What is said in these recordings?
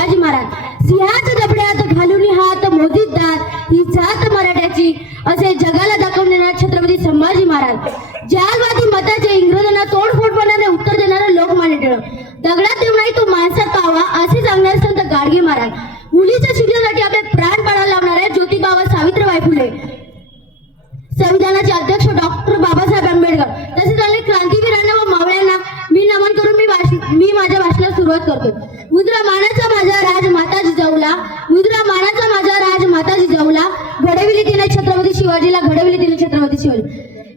शिवाजी महाराज. सिंहाच दबड्यात घालून हात मोदीत दात ही जात मराठ्याची. असे जगाला दाखवणारा छत्रपती संभाजी महाराज. जालवादी मताचे इंग्रजांना तोडफोडपणाने उत्तर देणारा लोकमान्य टिळक. दगडात देऊ नाही तो माणसा पावा असे सांगणारे संत गाडगे महाराज. मुलीच्या शिक्षणासाठी आपले प्राण पणाला लावणारे ज्योतिबा व सावित्रीबाई फुले. संविधानाचे अध्यक्ष डॉक्टर बाबासाहेब आंबेडकर. तसेच अनेक क्रांतीवीरांना व मावळ्यांना मी नमन करून मी मी माझ्या सुरुवात करतो. मुद्रा मानाचा माझा राज माता जिजाऊला मुद्रा मानाचा माझा राज माता जिजाऊला घडविली तिने छत्रपती शिवाजीला घडविली तिने छत्रपती शिवाजी.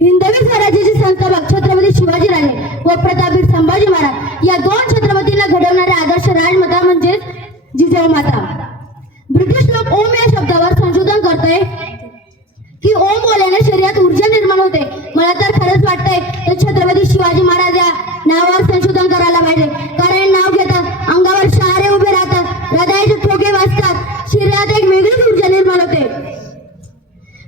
हिंदवी स्वराज्याचे संस्थापक छत्रपती शिवाजी राजे व प्रतापीर संभाजी महाराज या दोन छत्रपतींना घडवणारे आदर्श राजमाता म्हणजे जिजाऊ माता. ब्रिटिश लोक ओम या शब्दावर संशोधन करते की ओम बोलल्याने शरीरात ऊर्जा निर्माण होते मला तर खरंच वाटतंय तर छत्रपती शिवाजी महाराज या नावावर संशोधन करायला पाहिजे कारण नाव घेतात अंगावर शहारे उभे राहतात हृदयाचे ठोके वाजतात शरीरात एक वेगळीच ऊर्जा निर्माण होते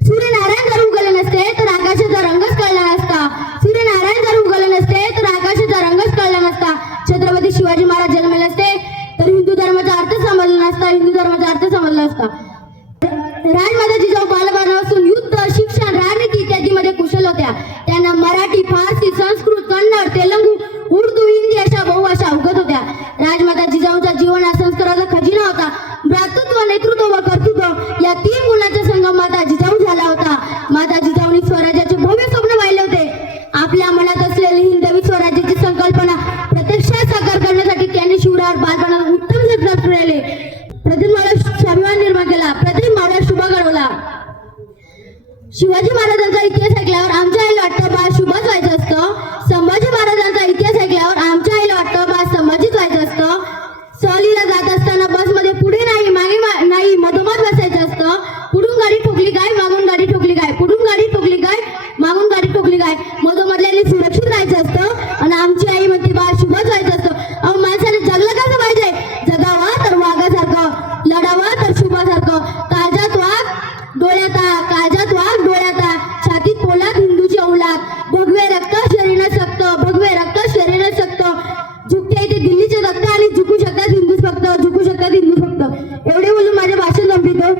सूर्यनारायण जर उगवले नसते तर आकाशाचा रंगच कळला नसता सूर्यनारायण जर उगवले नसते तर आकाशाचा रंगच कळला नसता छत्रपती शिवाजी महाराज जन्मले असते तर हिंदू धर्माचा अर्थ समजला नसता हिंदू धर्माचा अर्थ समजला नसता राजमाता जिजाऊ बालपणापासून युद्ध शिक्षण राजनीती इत्यादीमध्ये कुशल होत्या जीवनावर बालपणाला उत्तम जगतात मिळाले प्रत्येक माणूस स्वाभिमान निर्माण केला. प्रत्येक माणूस शुभ घडवला. शिवाजी महाराजांचा इतिहास ऐकल्यावर आमच्या आईला वाटतं बाळ शुभच व्हायचं असतं. संभाजी महाराजांचा इतिहास ऐकल्यावर आमच्या आईला वाटतं बाळ संभाजीच व्हायचं असतं. सहलीला जात असताना बसमध्ये पुढे नाही मागे नाही मधोमध बसायचं असतं. पुढून गाडी ठोकली गाय मागून गाडी ठोकली गाय. पुढून गाडी ठोकली गाय मागून गाडी ठोकली गाय. मधोमधल्याने सुरक्षित राहायचं असतं. आणि आमची आई म्हणते बाळ शुभच व्हायचं एवढे बोलून माझ्या भाषेत संपितो